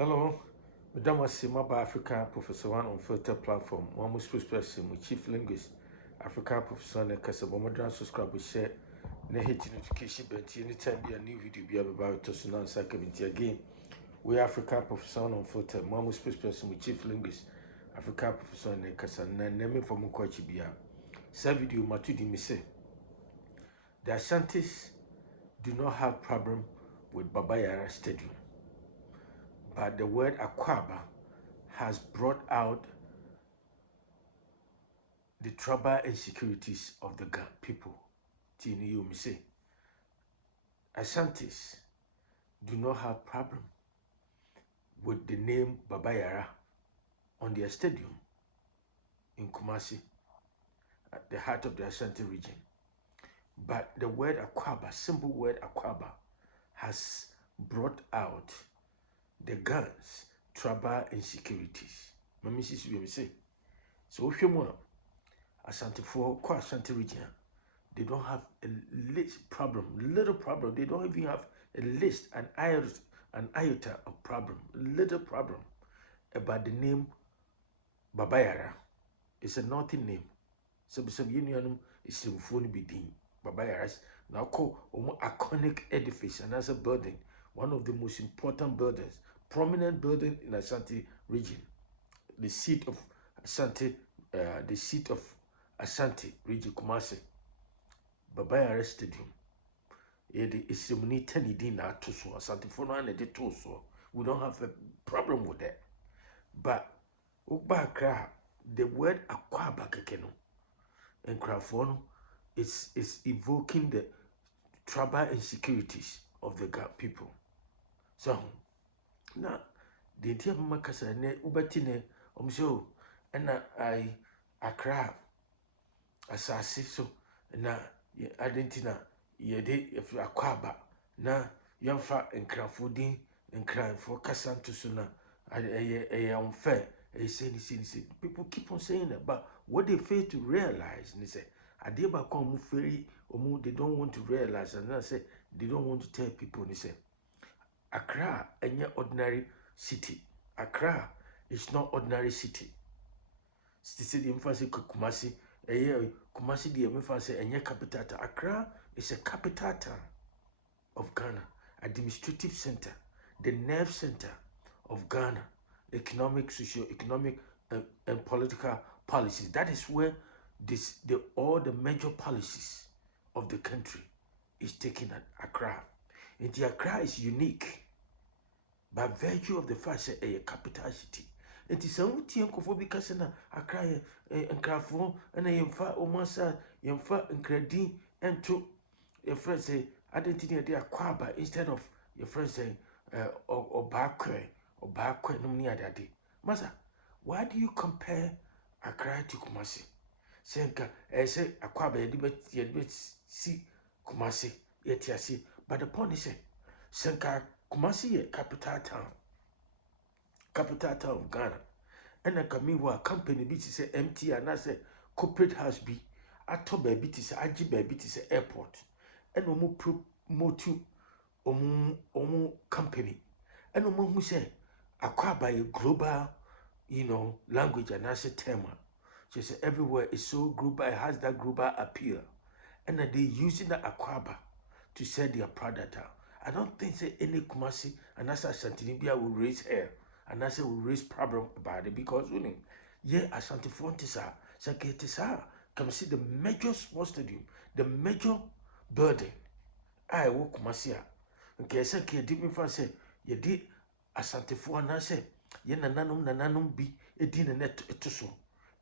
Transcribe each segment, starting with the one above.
Hello, Madam Wasima by Africa, Professor One on Filter Platform, one most expressing with Chief Linguist, Africa Professor and Casabomadran subscribe with share, ne hit notification bell anytime be a new video be about to soon answer community again. We Africa Professor on Filter, one most expressing with Chief Linguist, Africa Professor and Casan, and name from Mukwachi. Sa video Matudi me say, the Asantes do not have problem with BABA YARA Stadium. But the word Akwaaba has brought out the trouble and insecurities of the people. Tini you me say, Asantes do not have problem with the name BABA YARA on their stadium in Kumasi, at the heart of the Asante region. But the word Akwaaba, simple word Akwaaba, has brought out the guns, trouble, and insecurities. Mami sisi we say. So if you want Asante for Asante region, they don't have a little problem. They don't even have a list, an iota of problem, little problem about the name BABA YARA. It's a nothing name. So union is the phone be BABA YARA. Now call iconic edifice and as a building, one of the most important buildings, prominent building in Asante region, the seat of Asante, region, Kumasi, BABA YARA Stadium. It's the money 10 na to so Asante for no and so. We don't have a problem with that. But Accra, the word Akwaaba kekeno and Crafono is evoking the trouble and insecurities of the people. So now the idea of Makasa ne Ubatine omso and I Accra asasi so na Argentina yede if Akwaaba na yamfa nkrafodin nkranfo kasanto so na unfair. People keep on saying that, but what they fail to realize, they say, they don't want to realize, and I say they don't want to tell people. They say, Accra is not ordinary city. Accra is not ordinary city. The emphasis Kumasi, Kumasi the emphasis and capital. Accra is a capital town of Ghana, administrative center, the nerve center of Ghana. Economic, socio-economic, and political policies. That is where all the major policies of the country is taken at Accra. And the Accra is unique by virtue of the fact that a capital city. It is a multi-uncle because Accra and Crafo and a yamfa omasa yamfa and credi and to your friends say identity de Akwaaba instead of your friends saying Obakwe. Masa, why do you compare Accra to Kumasi? Senka, say Akwaaba yedibet si Kumasi yetiasi. But the point is, Senka Kumasi capital town of Ghana. And I come in company bit is MT and I say corporate house be Atoba bit is Ajiba bit is airport. And promote omu company. And who say Akwaaba a global, language and as a term. She said everywhere is so global, it has that global appeal. And that they using the Akwaaba to sell their product out. I don't think say any Kumasi and as a Santinibia will raise hair and as will raise problem about it because Asante Fontisa, Saketisa, come see the major sports stadium, the major building. I will Kumasi. Okay, say didn't say you did Asante for and I say nananum be a dinner net to so.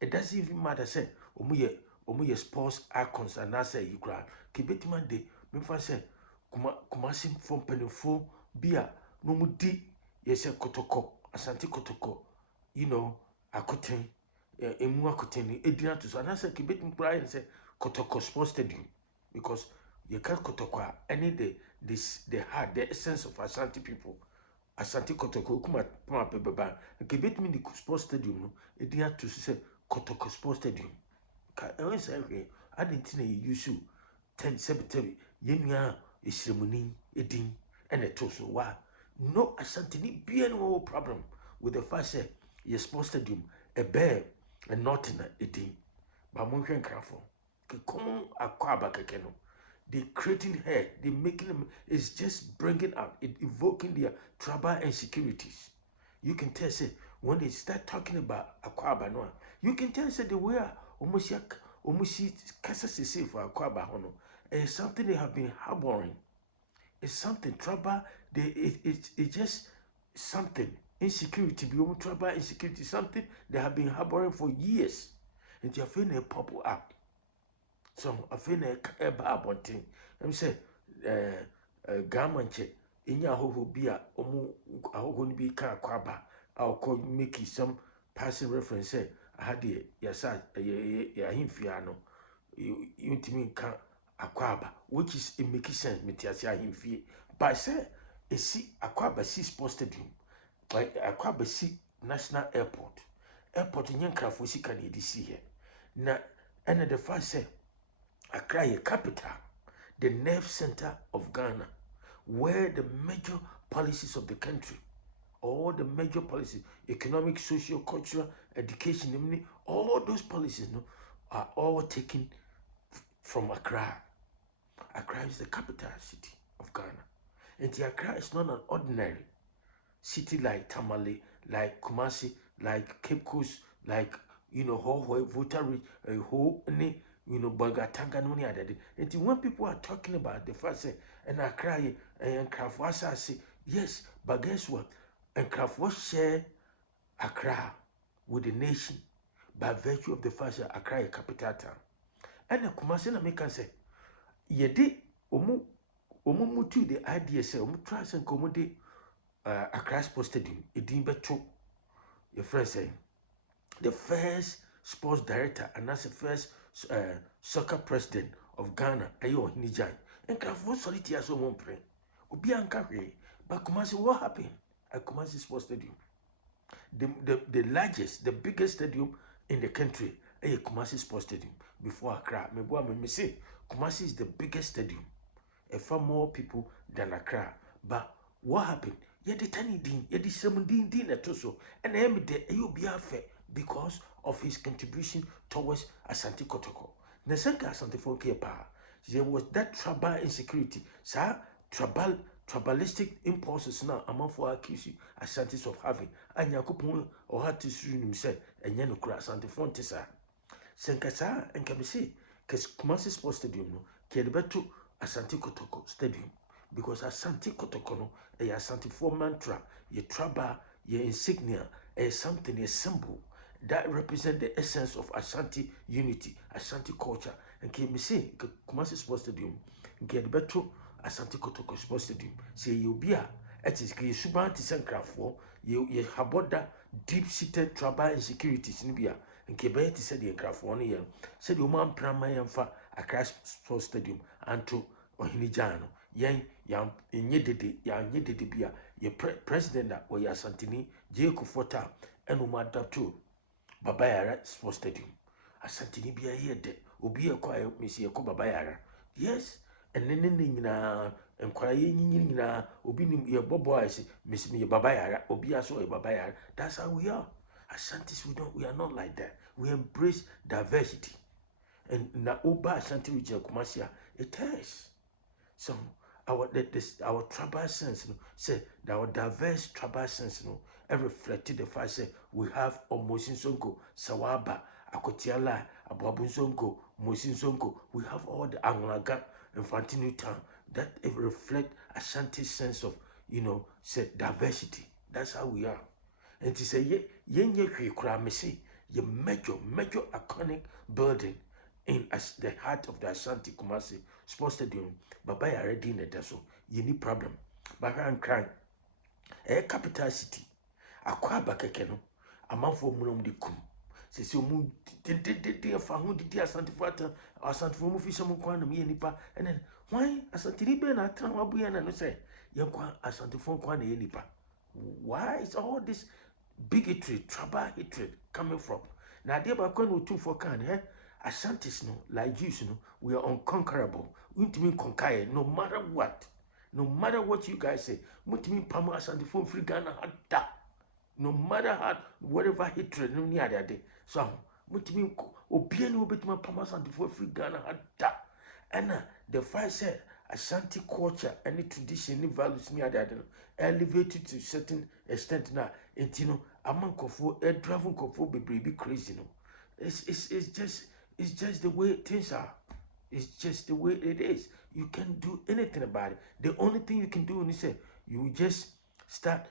It doesn't even matter say omuye sports icons and I say you grab. Kibetman de me say Kumasi from penifo beer no mudi yes kotoko Asante kotoko akoten emu akoten edina to so and I say kibetman cry and say kotoko sports stadium because you can't kotoko any the heart the essence of Asante people. Asante Kotoko kuma pebaba. Gebet me the sports stadium no. Edia to say Kotoko sports stadium. Ka ewe say I didn't know you use 10 cemetery. Yenya is ceremony edin and a toso wa no Asante ni be no problem with the fact say your sports stadium a bear and not in a team. But Munchen Crafo, come Akwaaba Kekeno. They creating her, they making them, it's just bringing out, it evoking their tribal insecurities. You can tell, say, when they start talking about Akwaaba, no, you can tell, say, the way almost Kasa say for Akwaaba, no, it's something they have been harboring. It's something tribal, it's just something. Insecurity, beyond tribal insecurity, something they have been harboring for years. And you're feeling a pop up. So I feel a bad thing. I'm say gamanche inya ho bi a omu ahoho ni bi ka Akwaaba I'll call make some passing reference say I had the yasa ya himfia no you ntimi ka Akwaaba which is it make sense me tia say himfie but say e si Akwaaba si sports stadium like Akwaaba si national airport nyankrafo si kan yedi si here na and the first say Accra, capital, the nerve center of Ghana, where the major policies of the country, all the major policies, economic, social, cultural, education, all those policies are all taken from Accra. Accra is the capital city of Ghana. And the Accra is not an ordinary city like Tamale, like Kumasi, like Cape Coast, like, Ho, Voter, Ho, Bagatanga, no other day. And when people are talking about the first say, and I cry, and Krafwasa say, yes, but guess what? And Krafwas share Accra with the nation by virtue of the fact that Accra is capital town. And the Kumasi na make say, yedi omu mutu the idea say omu trust and commode Accra Sports Stadium. It didn't beto your friend say the first sports director and that's the first soccer president of Ghana. Ayo Nijai. And Krafwas solitaire so one pray. Obi anka but Kumasi what happened at Kumasi Sports Stadium? The largest, the biggest stadium in the country, Kumasi Sports Stadium before Accra. Me say Kumasi is the biggest stadium. Far more people than Accra. But what happened? Yedi tani din, yedi 17 din etoso, and emide you be fair because of his contribution towards Asante Kotoko. Nesenka Asante Fonke pa. There was that tribal insecurity, sir, tribalistic impulses now among for accuse Asantes of having. And Yakupon or had to sue himself and Yanukra Asante Fontesa. Senkasa and Kamisi, because Kumasi Sports Stadium, no, Kielbetu Asante Kotoko Stadium. Because Asante Kotoko, no, a Asante for mantra, your traba, your insignia, a something, a symbol that represent the essence of Asante unity, Asante culture. And Kamisi, Kumasi Sports Stadium, Kielbetu Asante Kotoko Sports Stadium. Say you be a, it is Suban to Sankrafo, you have that deep-seated tribal insecurities in Bia. And Quebec said the aircraft 1 year. Said your man Prama for a crash sports stadium and to Ohinijano. Yang in Yedidi Bia, your president or your Santini, Jacob Fota, and Umada too. BABA YARA Sports Stadium. A Santini Bia here, Obi a quiet Monsieur BABA YARA. Yes, and then and crying Obi your boys, Miss Me BABA YARA, Obi so a BABA YARA. That's how we are. Asantes, we are not like that. We embrace diversity. And na Oba Asante region Kumasia, it is. So our tribal sense, say that our diverse tribal sense, it reflected the fact that we have Omosinzongo, Sawaba, Akotiala, Ababunzongo, Mosinzongo. We have all the Anglaga and Fantinu town that it reflect Ashanti's sense of, say diversity. That's how we are. And to say, ye kura me say, ye major iconic building in the heart of the Asante Kumasi Sports Stadium, Baba Yara in the so you need problem. Bahan crying. A capital city. Akwaaba kekeno. A man for Munum de Kum. Says you move the Fahu did Asante Fata, Asante for Mufisam Kwana me nipa, and then why Asante Ribe and Atrawabuyan and say, Yankwa Asante Fon Kwana nipa. Why is all this bigotry, tribal hatred coming from? Now, they are going to for can, Asantes, like Jews, we are unconquerable. We need to be conquered no matter what. No matter what you guys say, mutimi pam Asante phone free Ghana hada. No matter how whatever hatred no ni ade. So mutimi obia ni obetuma pam Asante phone free Ghana hada. And the fight said Ashanti culture and tradition and values ni ade no elevated to certain extent now. And you know, among kofo driving kofo be crazy no. It's just the way things are. It's just the way it is. You can't do anything about it. The only thing you can do is say you just start,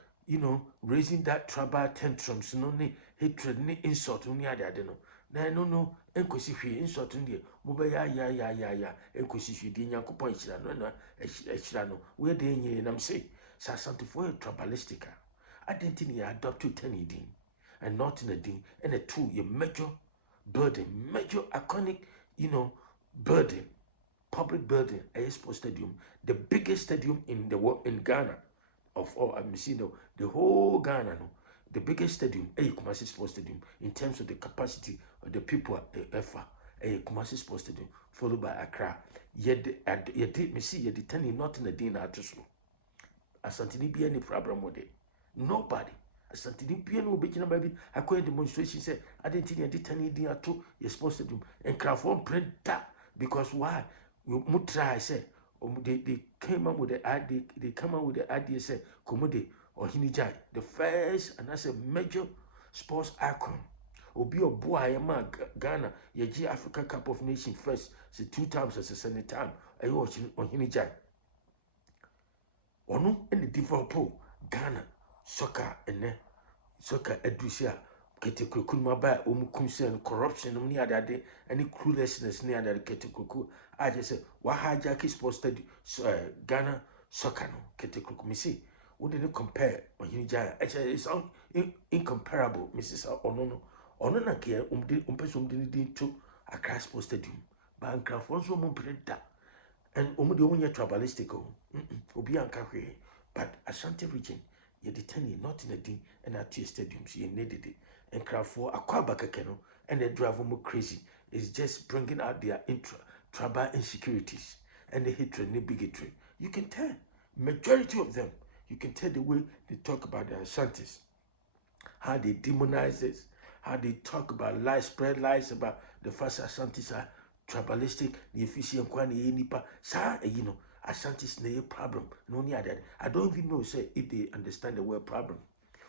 raising that tribal tantrums, no ni hatred, ni insult, ni ade ade no. Na no enkosi hwe insult ndi mo be ya enkosi hwe di nyankopon hira no na hira no. We dey nyine nam say sa something for tribalistic. Identity ni adopt to 10 din and not in a din and a two your major burden, major iconic, burden, public burden, a sports stadium, the biggest stadium in the world in Ghana, of all. I'm seeing the whole Ghana, no, the biggest stadium, a Kumasi Sports Stadium, in terms of the capacity of the people, a Kumasi Sports Stadium, followed by Accra. Yet, me see, yet the turning not in a dinner at Asante Asantini be any problem with it. Nobody. Asantini Piano will be in a baby. I call demonstration said, I didn't think I did turn it at two, you're supposed to do. And Crawford print that because why? We try, say, they came up with the idea, they come out with the idea, say, Komode or Hinijai, the first, and that's a major sports icon. Obi a boy, Ghana, Yaji Africa Cup of Nations first, say 2 times as a Senate time. I watch on Hinijai. Ono and develop Ghana soccer and soccer edusia ketekroku maba omukumse corruption no ni adade any cluelessness ni adade ketekroku I just say wa hijack sports study Ghana soccer no ketekroku me see we didn't compare on Unija actually it's incomparable Mrs. Ono na ke umpeso umdini to Accra Sports Stadium ba nkrafo so mo preda and omude tribalistic obi anka hwe but Ashanti region you detain not in a din and at your stadiums you needed it and crowd for Akwaaba kekeno and they drive more crazy is just bringing out their tribal insecurities and the hatred and the bigotry. You can tell majority of them, you can tell the way they talk about the Asantes, how they demonize this, how they talk about lies, spread lies about the first Asantes are tribalistic, the efficient kwani nipa sa Asantes na problem. No need that. I don't even know say if they understand the word problem.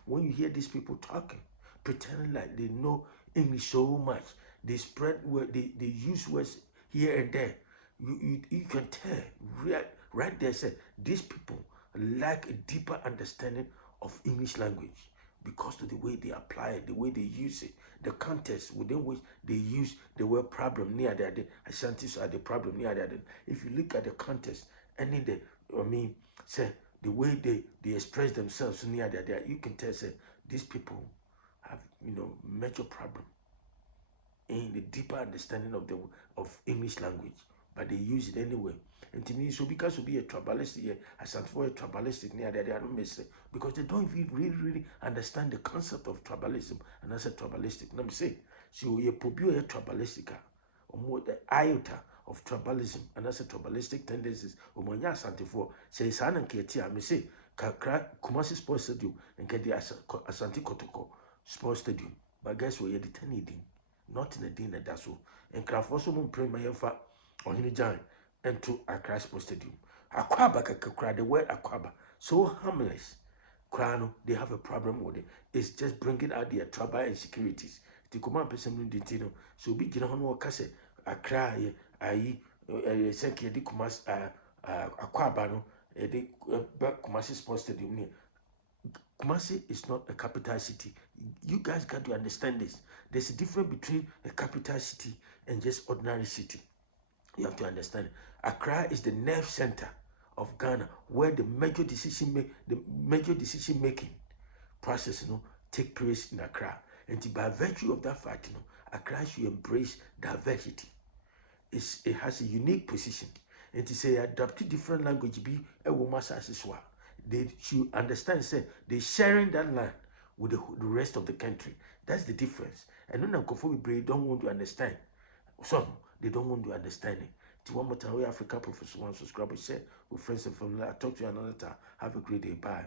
When you hear these people talking, pretending like they know English so much, they spread word, they use words here and there. You can tell right there say these people lack a deeper understanding of English language because of the way they apply it, the way they use it, the context within which they use the word problem near that. Ashantis are the problem near that. If you look at the context, any say the way they express themselves near that, you can tell say these people have major problem in the deeper understanding of English language, but they use it anyway. And to me, so because to be a tribalistic, as for a tribalistic near that, they don't miss it because they don't even really understand the concept of tribalism. And I said tribalistic. Let me say, so you probably a tribalistic or more the iota of tribalism, and that's a tribalistic tendencies. Omonya Asante for say San and Ketia, me say Kumasi Sports Stadium and get the Asante Kotoko Sports Stadium. But guess what? You're the teniding, not in a dinner that's so. And Crafoso Moon Pray my fa or Hinijan and to Accra Sports Stadium. Akwaaba Kakra, the word Akwaaba, so harmless. Krano, they have a problem with it. It's just bringing out their tribal insecurities. The command person in the Tino, so big in a case. Accra, di Kumasi, Akwaaba, no, Kumasi Sports Stadium. Kumasi is not a capital city. You guys got to understand this. There's a difference between a capital city and just ordinary city. You have to understand. Accra is the nerve center of Ghana, where the major decision making process, take place in Accra. And by virtue of that fact, Accra should embrace diversity. It has a unique position. And to say adopt different language be a woman's accessoire. They should understand, say, they're sharing that land with the rest of the country. That's the difference. And when Nkofo don't want to understand. Some, they don't want to understand it. one more time, we Africa Professor One subscribe, share with friends and family. I'll talk to you another time. Have a great day. Bye.